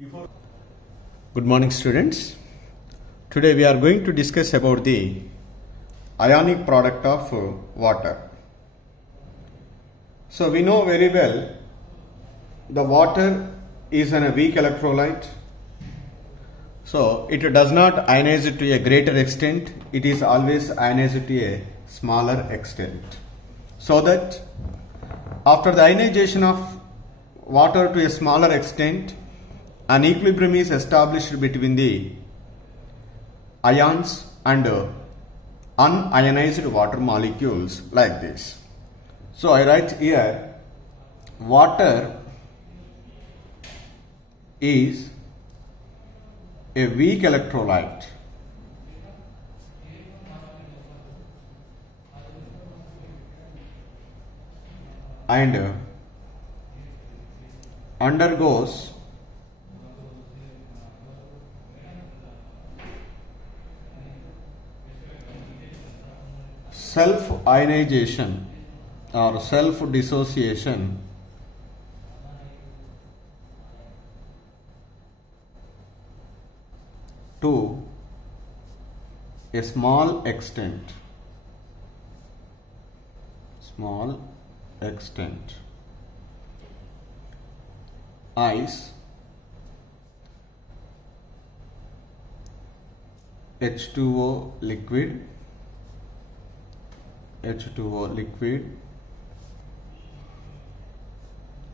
Good morning, students. Today we are going to discuss about the ionic product of water. So we know very well the water is a weak electrolyte. So it does not ionize to a greater extent. It is always ionized to a smaller extent. So that after the ionization of water to a smaller extent, an equilibrium is established between the ions and unionized water molecules like this. So I write here, water is a weak electrolyte and undergoes self-ionization or self-dissociation to a small extent. Ice, H2O liquid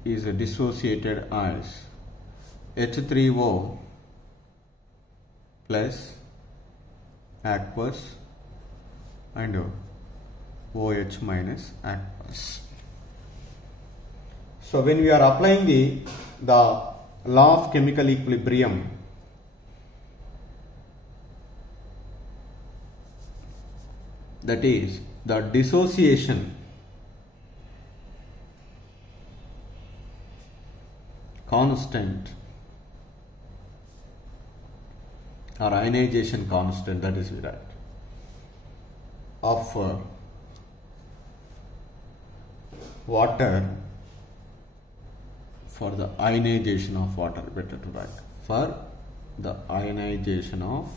is a dissociated ice, H3O plus aqueous and OH minus aqueous. So when we are applying the law of chemical equilibrium, that is the dissociation constant or ionization constant, that is right, of water for the ionization of water, better to write, for the ionization of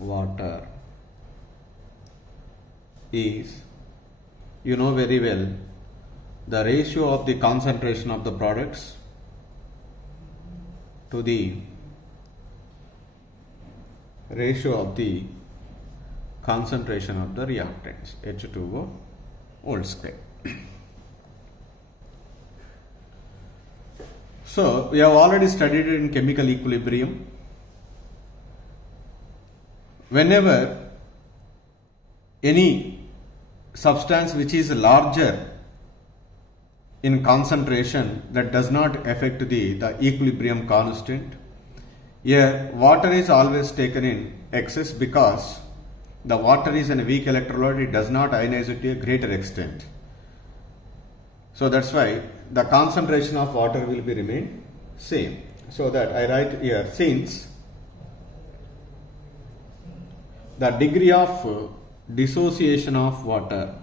water is, you know very well, the ratio of the concentration of the products to the ratio of the concentration of the reactants, H2O whole square. So we have already studied it in chemical equilibrium. Whenever any substance which is larger in concentration, that does not affect the equilibrium constant. Here water is always taken in excess because the water is a weak electrolyte, it does not ionize to a greater extent. So that's why the concentration of water will be remain same. So that I write here, since the degree of dissociation of water,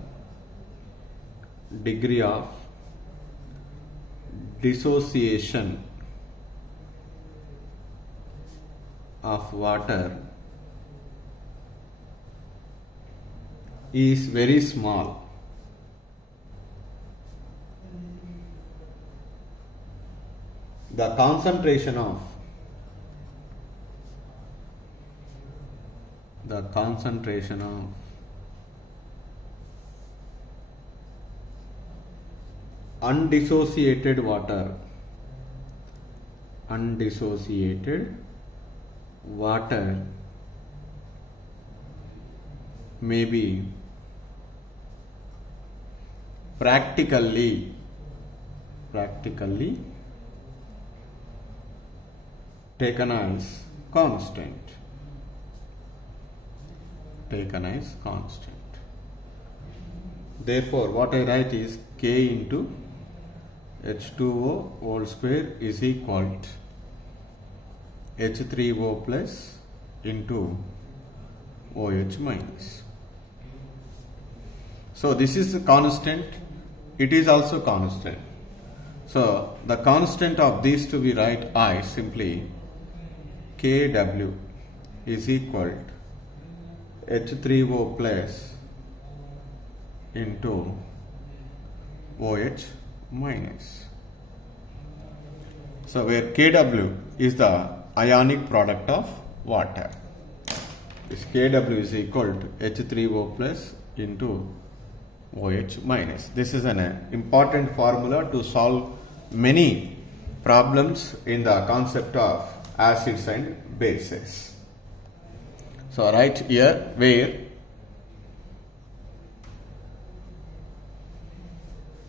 is very small. The concentration of undissociated water may be practically taken as constant. Therefore what I write is K into H2O whole square is equal to H3O plus into OH minus. So this is a constant, it is also constant. So the constant of these two we write I simply Kw is equal to H3O plus into OH minus. So where Kw is the ionic product of water. This Kw is equal to H3O plus into OH minus. This is an important formula to solve many problems in the concept of acids and bases. So right here where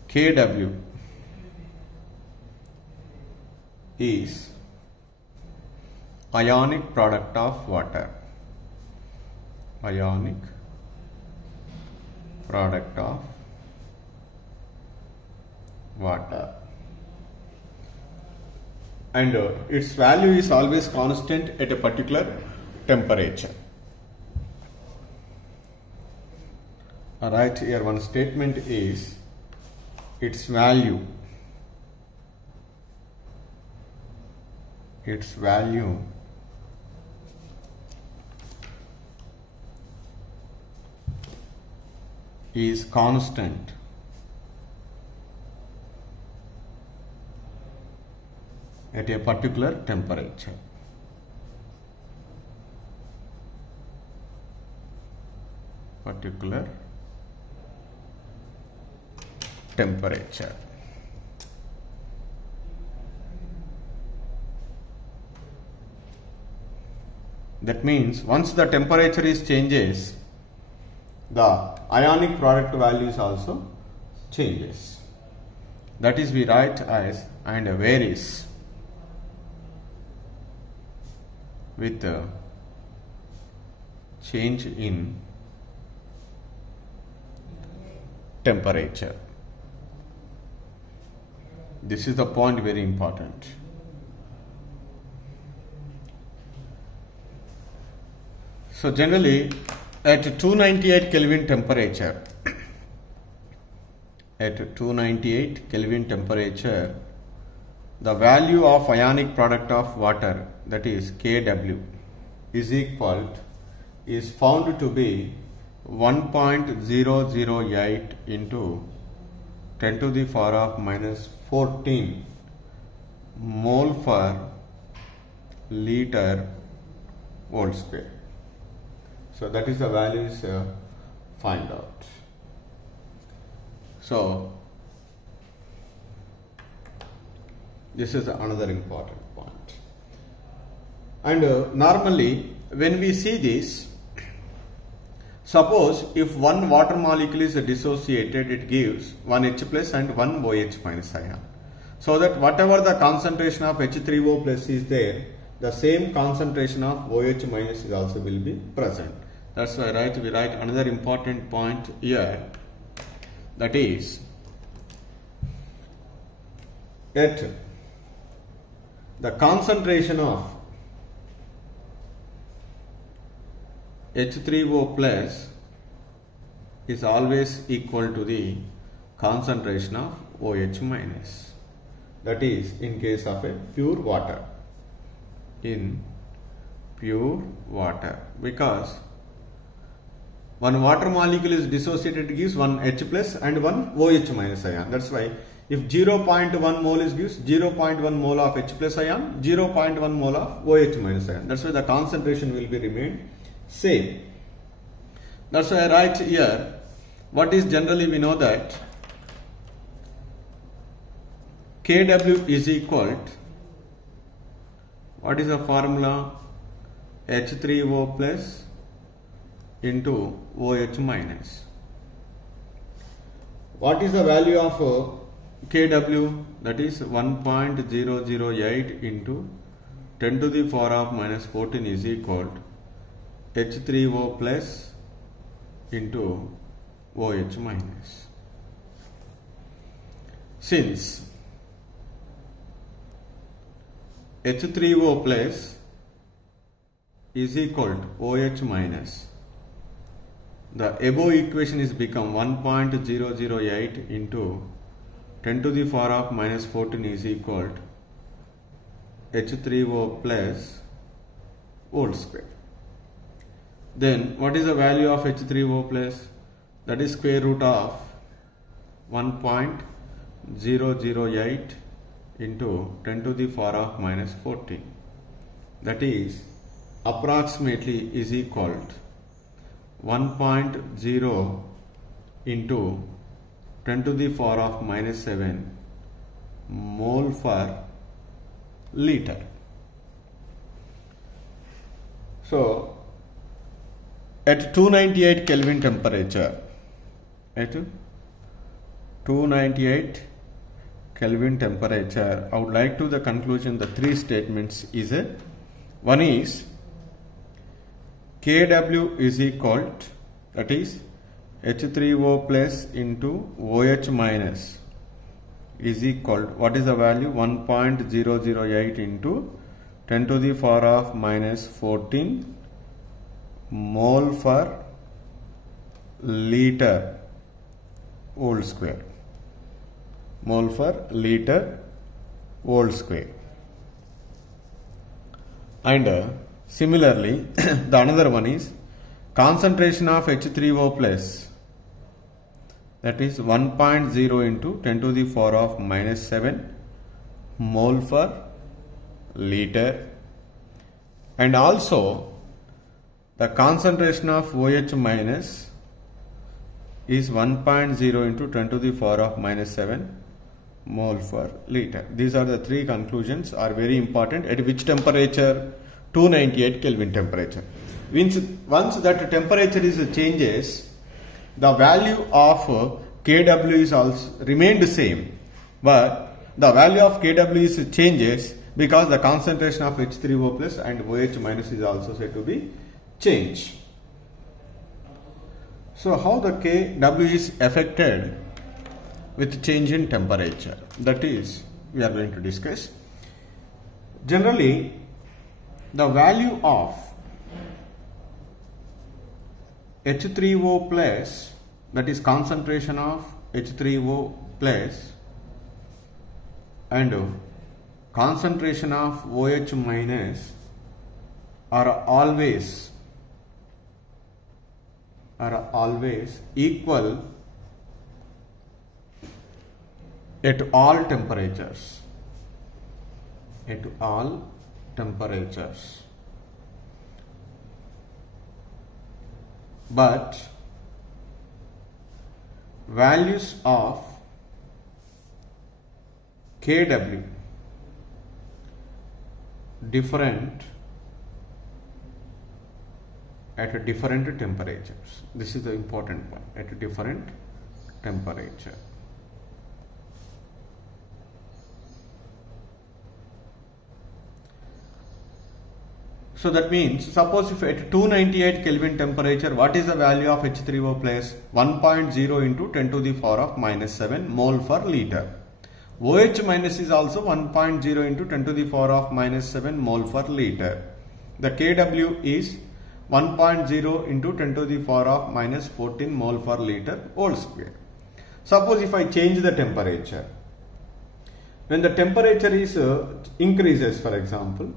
Kw is ionic product of water. Ionic product of water. And its value is always constant at a particular temperature. Alright, here one statement is its value is constant at a particular temperature. That means once the temperature is changes, the ionic product values also changes. That is we write as and varies with change in temperature. This is the point very important. So generally at 298 Kelvin temperature, the value of ionic product of water, that is Kw, is found to be 1.008 into 10 to the power of minus 14 mole per liter volt square. So that is the values find out. So this is another important point. And normally when we see this, suppose if one water molecule is dissociated, it gives one H plus and one OH minus ion. So that whatever the concentration of H3O plus is there, the same concentration of OH minus is also will be present. That's why we write another important point here, that is at the concentration of H3O plus is always equal to the concentration of OH minus. That is in case of a pure water. In pure water, because one water molecule is dissociated, gives one H plus and one OH minus ion. That's why if 0.1 mole is gives 0.1 mole of H plus ion, 0.1 mole of OH minus ion. That's why the concentration will be remain same. That's why I write here what is generally we know that Kw is equal to, what is the formula? H3O plus into OH minus. What is the value of Kw? That is 1.008 into 10 to the power of minus 14 is equal to H3O plus into OH minus. Since H3O plus is equal to OH minus, the above equation is become 1.008 into 10 to the power of minus 14 is equal to H3O plus whole square. Then what is the value of H3O plus? That is square root of 1.008 into 10 to the power of minus 14. That is approximately is equal to 1.0 into 10 to the power of minus 7 mole per liter. So at 298 Kelvin temperature, at 298 Kelvin temperature, I would like to the conclusion, the three statements is one is Kw is equal to, that is H3O plus into OH minus is equal to, what is the value? 1.008 into 10 to the power of minus 14 mole per liter whole square. Mole per liter whole square. And similarly, the another one is concentration of H3O plus, that is 1.0 into 10 to the power of minus 7 mole per liter, and also the concentration of OH minus is 1.0 into 10 to the power of minus 7 mole per liter. These are the three conclusions are very important. At which temperature? 298 Kelvin temperature. Once that temperature is changes, the value of Kw is also remained the same, but the value of Kw is changes because the concentration of H3O plus and OH minus is also said to be changed. So how the Kw is affected with change in temperature, that is we are going to discuss. Generally, the value of H3O plus, that is concentration of H3O plus and concentration of OH minus are always equal at all temperatures. At all temperatures. But values of Kw different at different temperatures. This is the important one, at different temperature. So that means, suppose if at 298 Kelvin temperature, what is the value of H3O plus? 1.0 into 10 to the power of minus 7 mole per liter. OH minus is also 1.0 into 10 to the power of minus 7 mole per liter. The Kw is 1.0 into 10 to the power of minus 14 mole per liter whole square. Suppose if I change the temperature, when the temperature is increases, for example,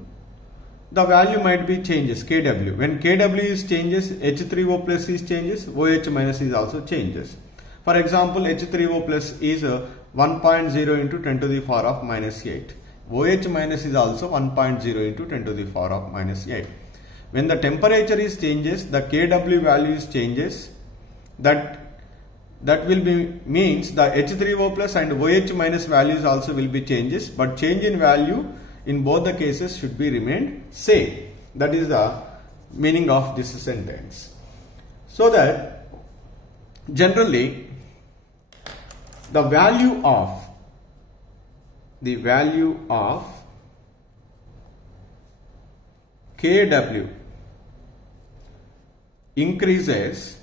the value might be changes Kw. When Kw is changes, H3O plus is changes, OH minus is also changes. For example, H3O plus is 1.0 into 10 to the power of minus 8. OH minus is also 1.0 into 10 to the power of minus 8. When the temperature is changes, the Kw value is changes. That will be means the H3O plus and OH minus values also will be changes, but change in value in both the cases should be remained same. That is the meaning of this sentence. So that generally the value of Kw increases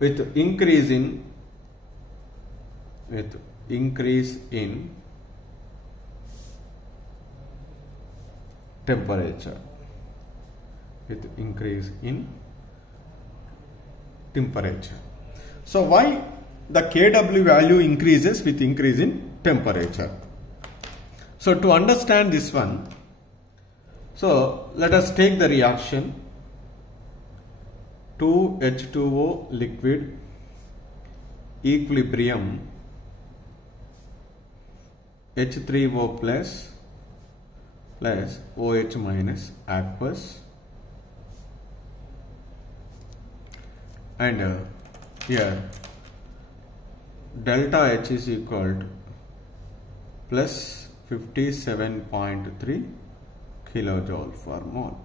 with increase in temperature. With increase in temperature. So why the Kw value increases with increase in temperature? So to understand this one, so let us take the reaction 2H2O liquid equilibrium H3O plus OH minus aqueous, and here delta H is equal to plus 57.3 kilojoule per mole.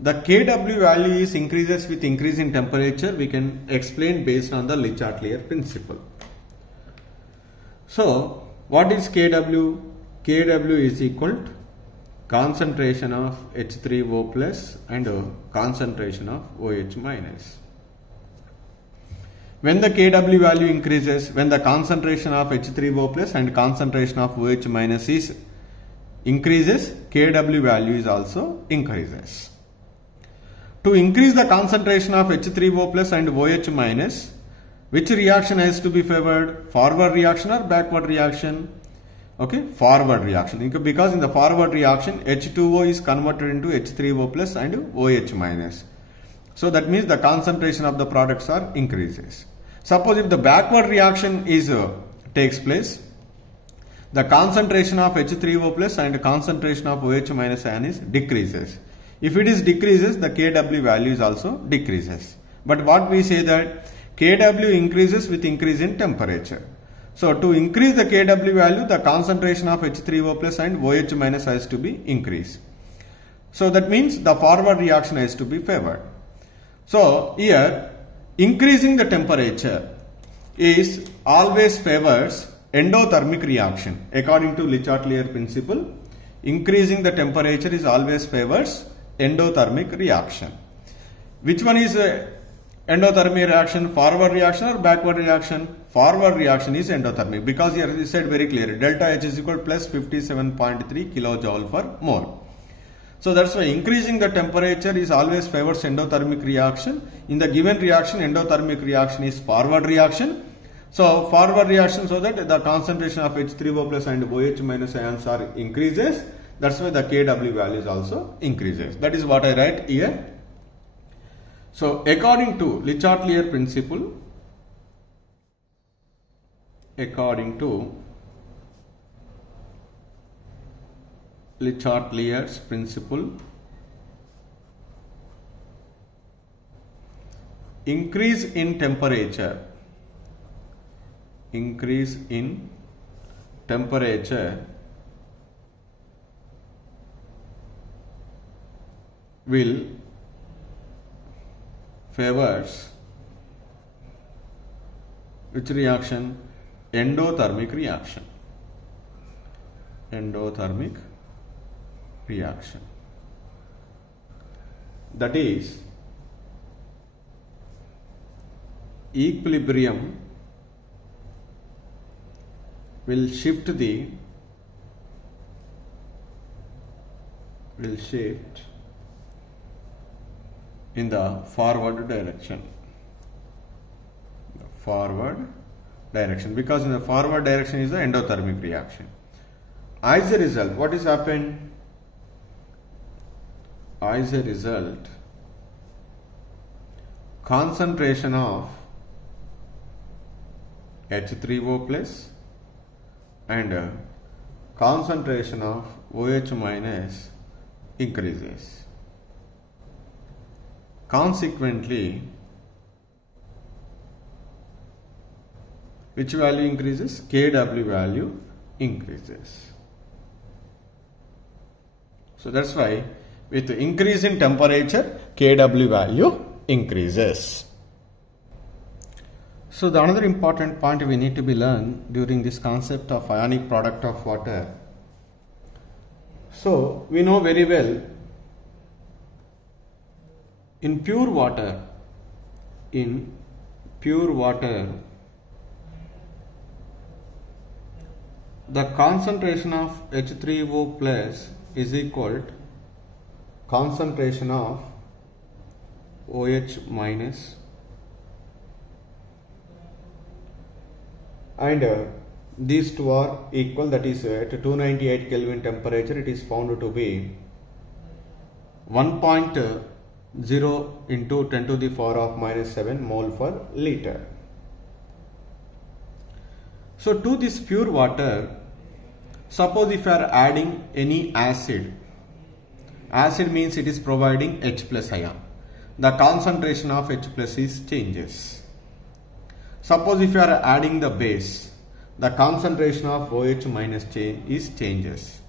The Kw value is increases with increase in temperature. We can explain based on the Le Chatelier principle. So what is Kw? Kw is equal to concentration of H3O plus and concentration of OH minus. When the Kw value increases, when the concentration of H3O plus and concentration of OH minus is increases, Kw value is also increases. To increase the concentration of H3O plus and OH minus, which reaction has to be favored? Forward reaction or backward reaction? Okay, forward reaction. Because in the forward reaction, H2O is converted into H3O plus and OH minus. So that means the concentration of the products are increases. Suppose if the backward reaction is takes place, the concentration of H3O plus and concentration of OH minus ion is decreases. If it is decreases, the Kw value is also decreases. But what we say that Kw increases with increase in temperature. So to increase the Kw value, the concentration of H3O plus and OH minus has to be increased. So that means the forward reaction has to be favored. So here increasing the temperature is always favors endothermic reaction. According to Le Chatelier principle, increasing the temperature is always favors endothermic reaction. Which one is endothermic reaction? Forward reaction or backward reaction? Forward reaction is endothermic, because here it said very clearly delta H is equal to plus 57.3 kilojoule per mole. So that's why increasing the temperature is always favors endothermic reaction. In the given reaction, endothermic reaction is forward reaction. So forward reaction, so that the concentration of H3O plus and OH minus ions are increases. That's why the Kw values also increases. That is what I write here. So according to Le Chatelier principle, Le Chatelier's principle, increase in temperature will favors which reaction? Endothermic reaction. Endothermic reaction. That is, equilibrium will shift in the forward direction. Because in the forward direction is the endothermic reaction. As a result, what has happened? As a result, concentration of H3O plus and concentration of OH minus increases. Consequently, which value increases? Kw value increases. So that's why with increase in temperature, Kw value increases. So the another important point we need to be learned during this concept of ionic product of water. So we know very well, in pure water, the concentration of H3O plus is equal to concentration of OH minus, and these two are equal, that is at 298 Kelvin temperature it is found to be 1.0 into 10 to the power of minus 7 mole per liter. So to this pure water, suppose if you are adding any acid means it is providing H plus ion. The concentration of H plus is changes. Suppose if you are adding the base, the concentration of OH minus is changes.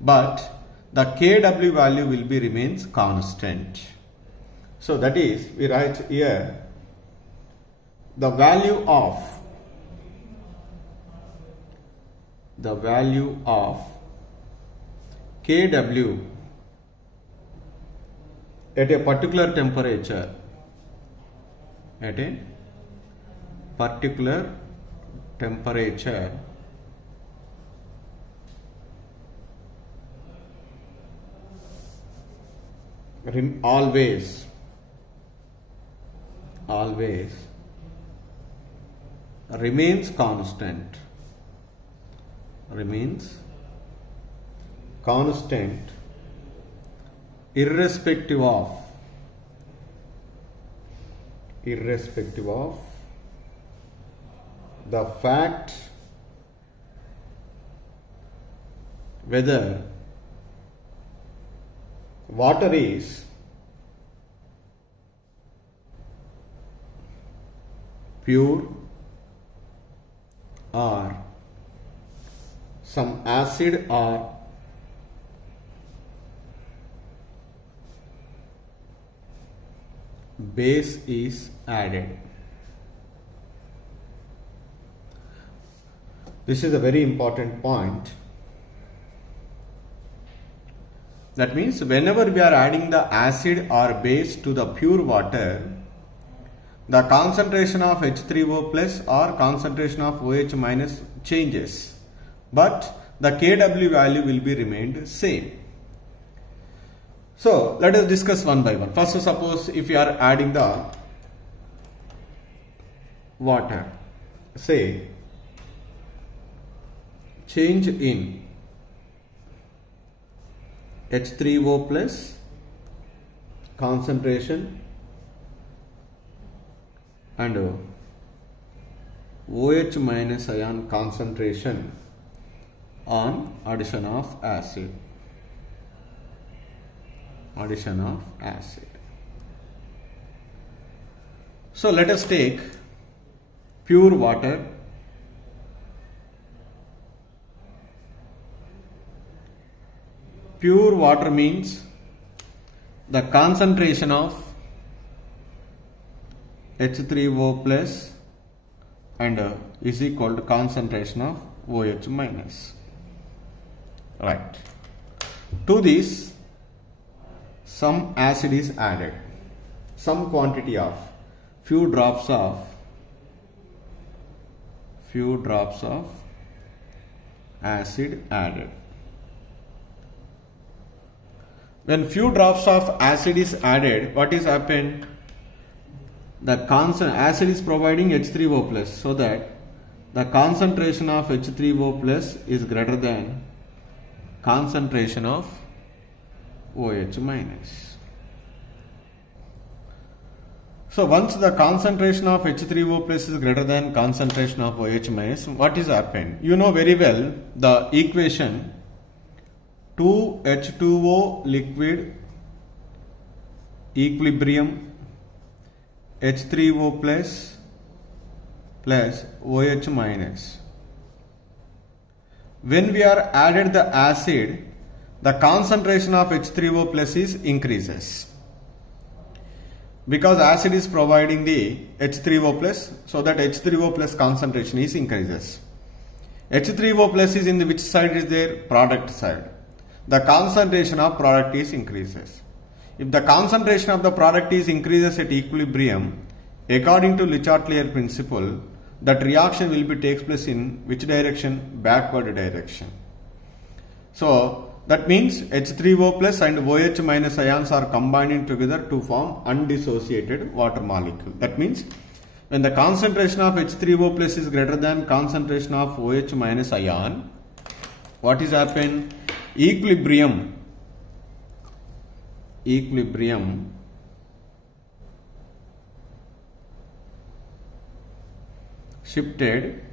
But the Kw value will be remains constant. So that is, we write here the value of Kw at a particular temperature, always remains constant irrespective of the fact whether water is pure or some acid or base is added. This is a very important point. That means whenever we are adding the acid or base to the pure water, the concentration of H3O plus or concentration of OH minus changes, but the Kw value will be remained same. So let us discuss one by one. First, suppose if you are adding the water, say change in H3O plus concentration and OH minus ion concentration on addition of acid. So let us take pure water. Pure water means the concentration of H3O plus and is equal to concentration of OH minus. Right. To this, some acid is added. Some quantity of few drops of acid added. When few drops of acid is added, what is happened? The acid is providing H3O plus, so that the concentration of H3O plus is greater than concentration of OH minus. So once the concentration of H3O plus is greater than concentration of OH minus, what is happened? You know very well the equation 2H2O liquid equilibrium H3O plus OH minus. When we are added the acid, the concentration of H3O plus is increases, because acid is providing the H3O plus, so that H3O plus concentration is increases. H3O plus is in the which side is there? Product side. The concentration of product is increases. If the concentration of the product is increases at equilibrium, according to Le Chatelier principle, that reaction will be takes place in which direction? Backward direction. So that means H3O plus and OH minus ions are combining together to form undissociated water molecule. That means when the concentration of H3O plus is greater than concentration of OH minus ion, what is happened? Equilibrium shifted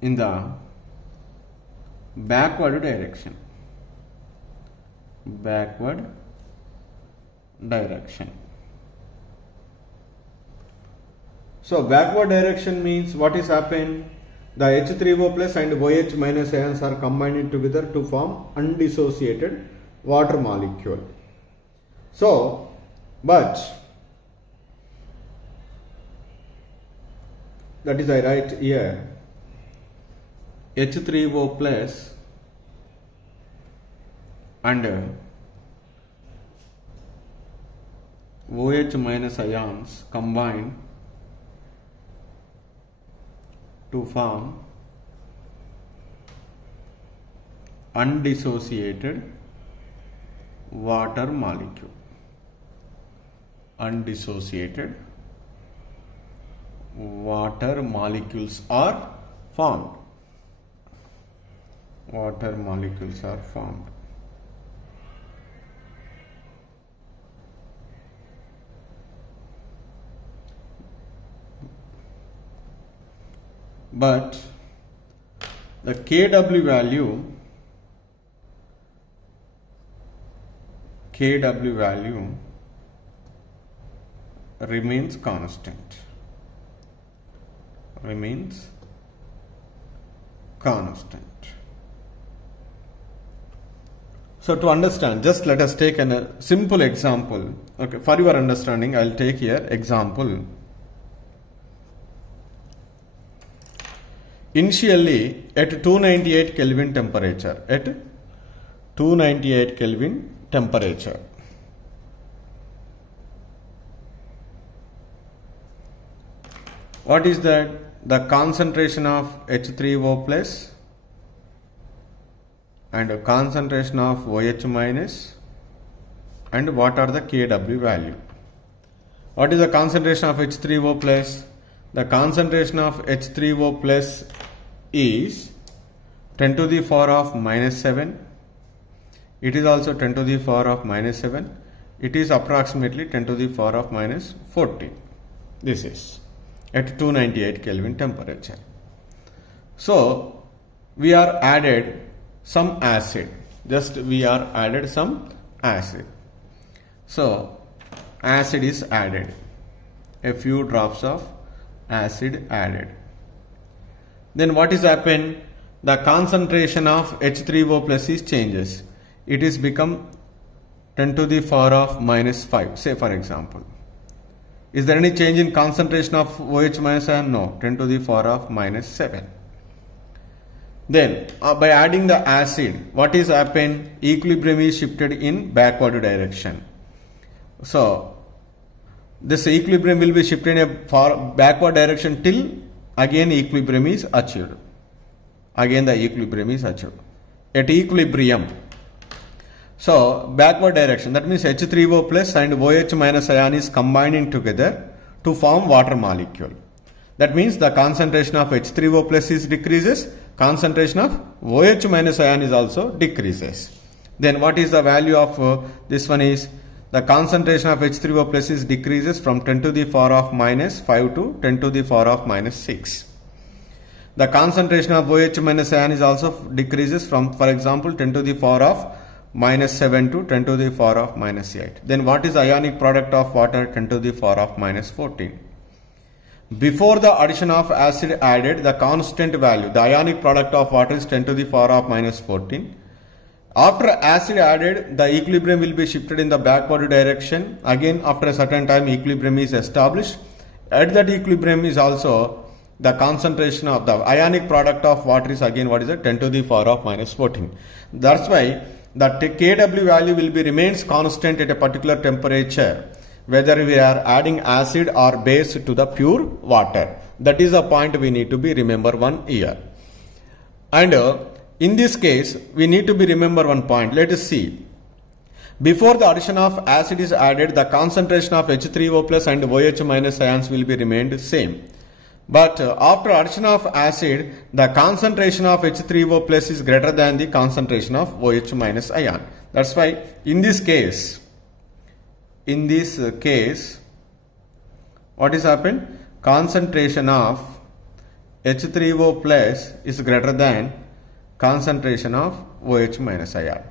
in the backward direction. So backward direction means what is happened? The H3O plus and OH minus ions are combined together to form undissociated water molecule. So, but that is I write here H3O plus and OH minus ions combine to form undissociated water molecule. Undissociated water molecules are formed. Water molecules are formed. But the Kw value remains constant. So to understand, just let us take a simple example. Okay, for your understanding, I will take here example. Initially at 298 Kelvin temperature, what is that? The concentration of H3O plus and concentration of OH minus, and what are the Kw value? What is the concentration of H3O plus? The concentration of H3O plus is 10 to the power of minus 7. It is also 10 to the power of minus 7. It is approximately 10 to the power of minus 14. This is at 298 Kelvin temperature. So we are added some acid. So acid is added. A few drops of acid added. Then what is happened? The concentration of H3O plus is changes. It is become 10 to the power of minus 5, say for example. Is there any change in concentration of OH minus ion? No, 10 to the power of minus 7. Then by adding the acid, what is happened? Equilibrium is shifted in backward direction. So this equilibrium will be shifted in a backward direction till again equilibrium is achieved. At equilibrium. So backward direction, that means H3O plus and OH minus ion is combining together to form water molecule. That means the concentration of H3O plus is decreases, concentration of OH minus ion is also decreases. Then what is the value of this one is? The concentration of H3O plus is decreases from 10 to the power of minus 5 to 10 to the power of minus 6. The concentration of OH minus ion is also decreases from, for example, 10 to the power of minus 7 to 10 to the power of minus 8. Then what is the ionic product of water? 10 to the power of minus 14. Before the addition of acid added, the constant value, the ionic product of water is 10 to the power of minus 14. After acid added, the equilibrium will be shifted in the backward direction. Again, after a certain time, equilibrium is established. At that equilibrium is also the concentration of the ionic product of water is again what is it? 10 to the power of minus 14. That's why the Kw value will be remains constant at a particular temperature, whether we are adding acid or base to the pure water. That is the point we need to be remember one here. And in this case, we need to be remember one point. Let us see. Before the addition of acid is added, the concentration of H3O plus and OH minus ions will be remained same. But after addition of acid, the concentration of H3O plus is greater than the concentration of OH minus ion. That's why in this case, what is happened? Concentration of H3O plus is greater than concentration of OH minus ion.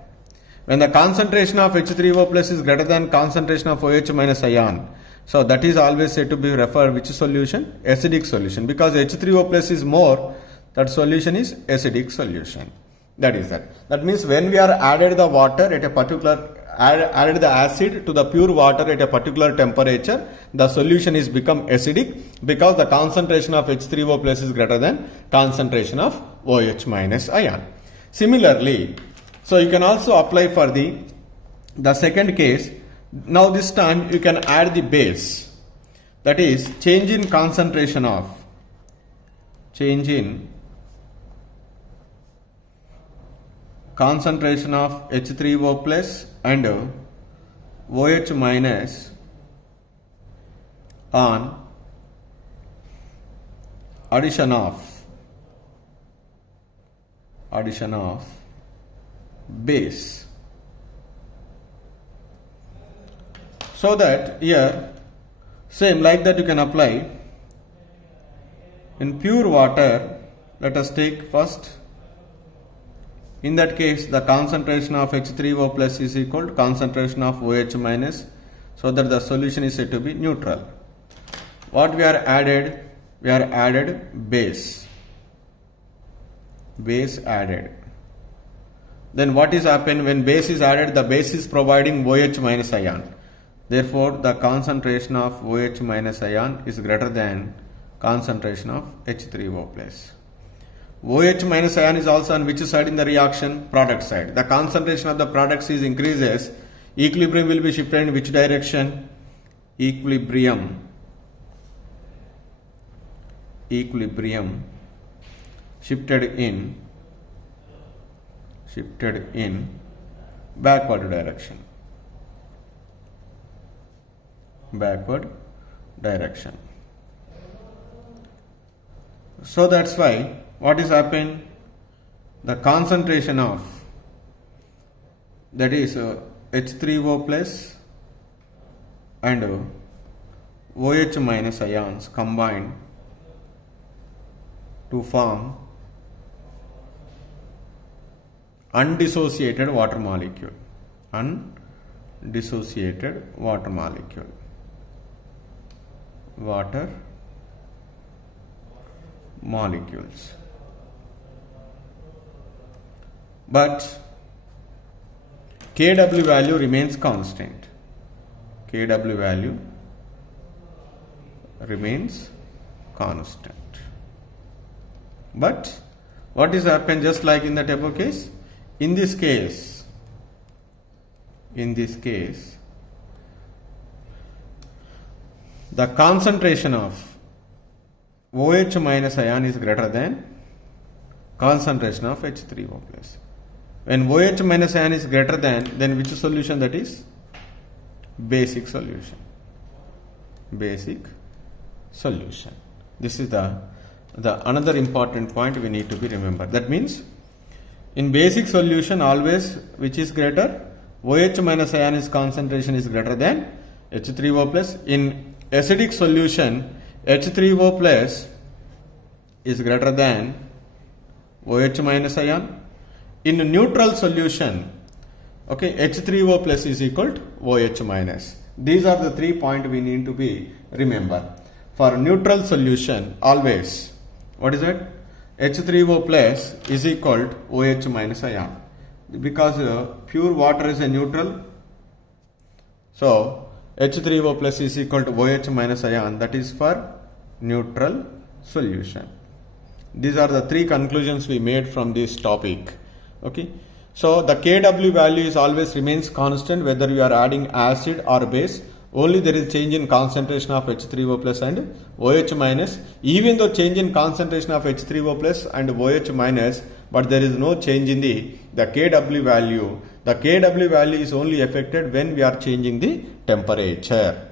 When the concentration of H3O plus is greater than concentration of OH minus ion, so that is always said to be refer which solution? Acidic solution. Because H3O plus is more, that solution is acidic solution. That is that. That means when we are added the water at a particular added the acid to the pure water at a particular temperature, the solution is become acidic because the concentration of H3O plus is greater than concentration of OH minus ion. Similarly, so you can also apply for the second case. Now this time you can add the base, that is change in concentration of H3O plus and OH minus on addition of base. So that here same like that you can apply in pure water. Let us take first. In that case, the concentration of H3O plus is equal to concentration of OH minus, so that the solution is said to be neutral. What we are added? We are added base. Base added. Then what is happened when base is added? The base is providing OH minus ion. Therefore, the concentration of OH minus ion is greater than concentration of H3O plus. OH minus ion is also on which side in the reaction? Product side. The concentration of the products is increases. Equilibrium will be shifted in which direction? Equilibrium shifted in backward direction. So that's why what is happened? The concentration of, that is H3O plus and OH minus ions combined to form undissociated water molecule. Water molecules. But Kw value remains constant. But what is happened just like in the above case? In this case, the concentration of OH minus ion is greater than concentration of H3O plus. When OH minus ion is greater than, then which solution that is? Basic solution. This is the another important point we need to be remember. That means in basic solution always which is greater? OH minus ion is concentration is greater than H3O plus. In acidic solution, H3O plus is greater than OH minus ion. In neutral solution, okay, H3O plus is equal to OH minus. These are the 3 points we need to be remember. For neutral solution, always, what is it? H3O plus is equal to OH minus ion. Because pure water is a neutral, so H3O plus is equal to OH minus ion. That is for neutral solution. These are the 3 conclusions we made from this topic. Okay, so the Kw value is always remains constant whether you are adding acid or base. Only there is change in concentration of H3O plus and OH minus. Even though change in concentration of H3O plus and OH minus, but there is no change in the Kw value. The Kw value is only affected when we are changing the temperature.